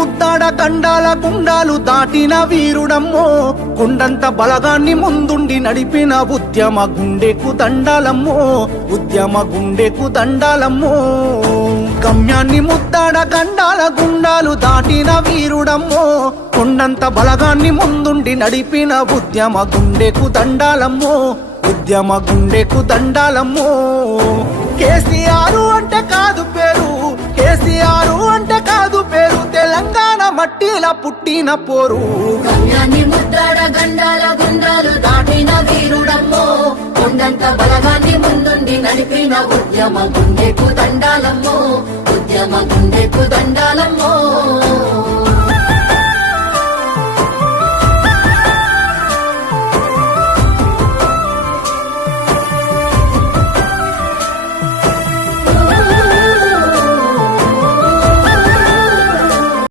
ముద్దాడ గండాల గుండాలు దాటిన వీరుడమ్మో కొండంత బలగాన్ని ముందుండి నడిపిన ఉద్యమ గుండెకు దండాలమ్మో ఉద్యమ గుండెకు దండాలమ్మో గమ్యాన్ని ముద్దాడ గండాల గుండాలు దాటిన వీరుడమ్మో కొండంత బలగాన్ని ముందుండి నడిపిన ఉద్యమ గుండెకు దండాలమ్మో ఉద్యమ గుండెకు దండాలమ్మో కేసీఆర్ అంటే కాదు పేరు కేసీఆర్ అంటే కాదు పేరు తెలంగాణ మట్టిల పుట్టిన పోరు గమ్యాన్ని ముద్దాడ గండాల గుండాలు దాటిన వీరుడమ్మో కొండంత బలగాన్ని ముందుండి నడిపిన ఉద్యమ గుండెకు దండాలమ్మో ఉద్యమ గుండెకు దండాలమ్మో